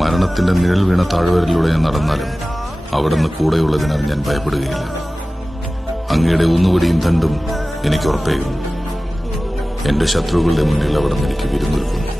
മരണത്തിന്റെ നിഴൽ വീണ താഴ്വരയിലൂടെ ഞാൻ നടന്നാലും അവിടെ നിന്ന് കൂടെയുള്ളതിനാൽ ഞാൻ ഭയപ്പെടുകയില്ല. അങ്ങയുടെ ഒന്നുകൂടിയും തണ്ടും എനിക്ക് ഉറപ്പേകുന്നു. എന്റെ ശത്രുക്കളുടെ മുന്നിൽ അവിടെ നിന്ന് എനിക്ക് വിരുന്നൊരുക്കുന്നു.